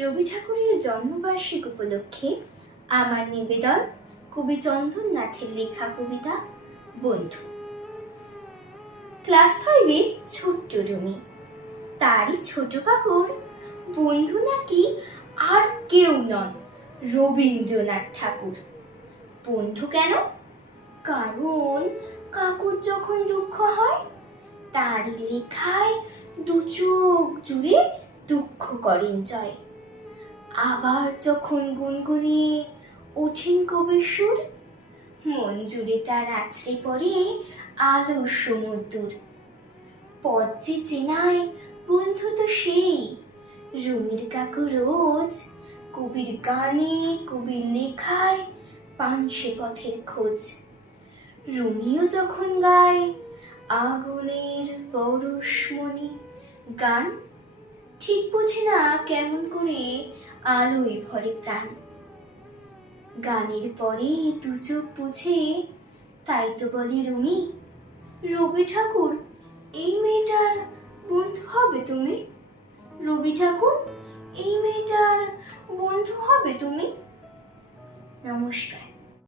রবি ঠাকুরের জন্মবার্ষিক উপলক্ষে আমার নিবেদন কবি চন্দননাথের লেখা কবিতা বন্ধু। ক্লাস 5-এর ছোট্ট রুমি, তারই ছোট কাকুর বন্ধু নাকি আর কেউ নন, রবীন্দ্রনাথ ঠাকুর। বন্ধু কেন? কারণ কাকুর যখন দুঃখ হয় তারই লেখায় দু চোখ জুড়ে দুঃখ করেন জয়। আবার যখন গুনগুনিয়ে ওঠেন কবির সুর, মন জুড়ে তার আছড়ে পড়ে আলোর সমুদ্র। পথ যে চেনায় বন্ধু তো সেই, রুমির কাকু রোজ কবির গানে কবির লেখায় পান সে পথের খোঁজ। রুমিও যখন গায় আগুনের পরশমণি গান, ঠিক বোঝে না কেমন করে আলোয় ভরে প্রাণ। গানের পরে দু চোখ বুঝে তাই তো বলি রুমি, রবি ঠাকুর এই মেয়েটার বন্ধু হবে তুমি। রবি ঠাকুর এই মেয়েটার বন্ধু হবে তুমি। নমস্কার।